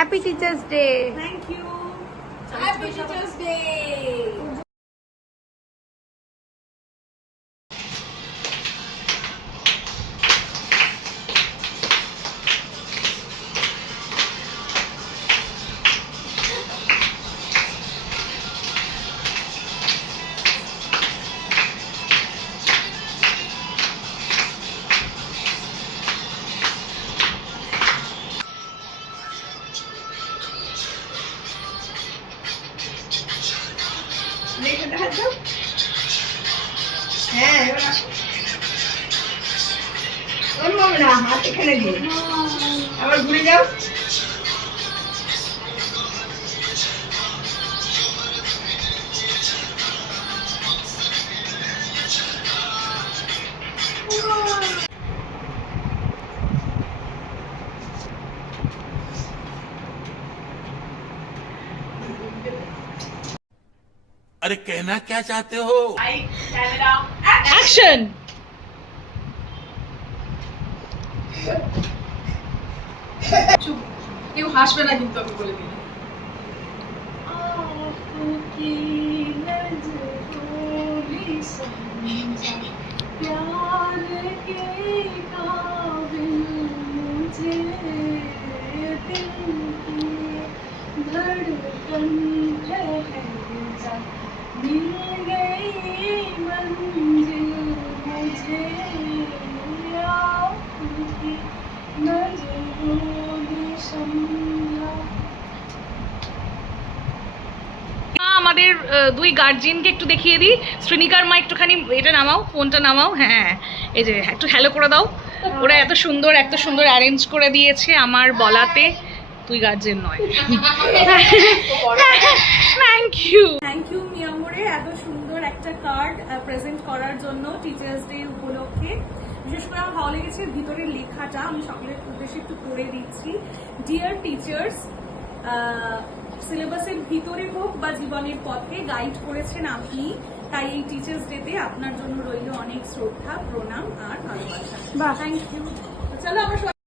Happy teachers day. Thank you, happy teachers day. হ্যাঁ, এবার আসো। ওরকম না, হাত এখানে দিয়ে আবার ঘুরে যাও। अरे कहना क्या चाहते हो? অ্যাকশন। চুপ, কেউ হাসবে না কিন্তু আমি বলে দিলাম। प्यार के काबिल मुझे दिल की धड़कन ठहर जा, मिल गई मंजिल मुझे आपकी नजरों ने समझा। আমাদের দুই গার্জিয়ানকে একটু দেখিয়ে দিই। শ্রীনিকার মা একটুখানি এটা নামাও, ফোনটা নামাও। হ্যাঁ, এই যে একটু হ্যালো করে দাও। ওরা এত সুন্দর অ্যারেঞ্জ করে দিয়েছে আমার বলাতে। তুই গার্জিয়ান নয়। থ্যাংক ইউ মিয়ামরে এত সুন্দর একটা কার্ড প্রেজেন্ট করার জন্য টিচার্স ডে উপলক্ষে। বিশেষ করে আমার ভালো লেগেছে ভিতরের লেখাটা, আমি সকলের উদ্দেশ্যে একটু পড়ে দিচ্ছি। ডিয়ার টিচার্স, সিলেবাসের ভিতরে হোক বা জীবনের পথে গাইড করেছেন আপনি, তাই এই টিচার্স ডেতে আপনার জন্য রইল অনেক শ্রদ্ধা, প্রণাম আর ভালোবাসা। Thank you. চলো আমরা